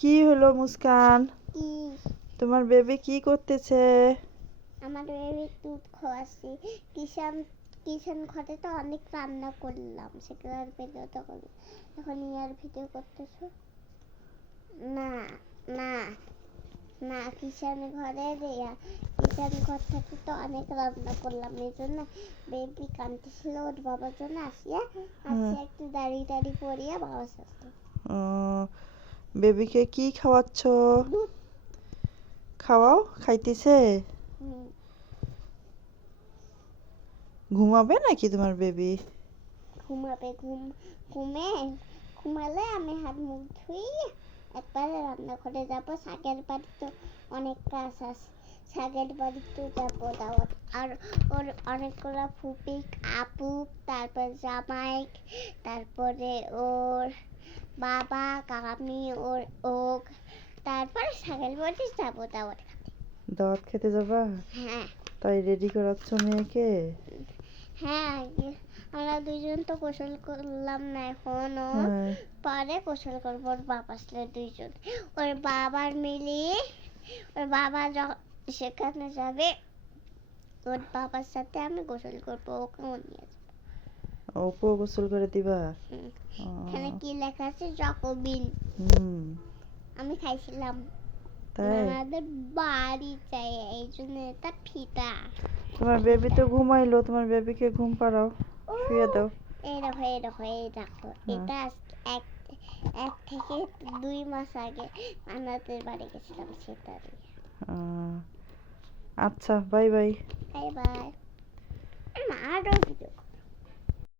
কি হলো মুস্কান? কি? তোমার বেবি কি করতেছে? আমার বেবি দুধ খাওয়াচ্ছি। কিষান কিষান ঘরে তো অনেক রান্না করলাম, সেগুলোর ভিডিও তো করলাম। এখন ইয়ার ভিডিও করতেছো? না না না, কিষান ঘরে কিষান ঘর থেকে তো অনেক রান্না করলাম, এই জন্য বেবি কাঁদতেছিল ওর বাবার জন্য। আসিয়া একটু দাঁড়িয়ে দাঁড়িয়ে পড়িয়া বাবার সাথে। বেবিকে কি খাওয়াচ্ছ? দুধ। খাওয়াও, খাইতেছে? ঘুমাবে নাকি তোমার বেবি? ঘুমাবে। ঘুমালে আমি হাত মুখ ধুই একবারে রান্নাঘরে যাবো। শাকের বাড়ি তো অনেক কাজ আছে, শাকের বাড়িতে যাবো দাওয়াত। আর ওর অনেকগুলো ফুপি, আপু, তারপর জামাই, তারপরে ওর বাবা, কাকামি, ওর ওক, তারপর শাকের বাড়ি যাবো দাওয়াত। দাওয়াত খেতে যাবা? হ্যাঁ। তাই রেডি করাচ্ছ মেয়েকে? হ্যাঁ, আমরা দুইজন তো গোসল করলাম না এখনো। পরে গোসল করবো। ওর বাবা আসলে দুইজন, ওর বাবার মিলিয়ে ওর বাবা সেখানে যাবে, ওর বাবার সাথে আমি গোসল করবো। ওকেও নিয়ে যাবো। ওকেও গোসল করে দিবা? এখানে কি লেখা আছে? জকবিন। আমি খাইছিলাম। আমাদের বাড়ি চাই, এই জন্য এটা ফিতা। তোমার বেবি তো ঘুমাইলো, তোমার বেবিকে ঘুম পাড়াও, শুয়ে দাও। এই দেখো এটা এক থেকে 2 মাস আগে আমাদের বাড়ি গেছিলাম, সেটা। আচ্ছা, বাই বাই। Bye bye. আরো ভিডিও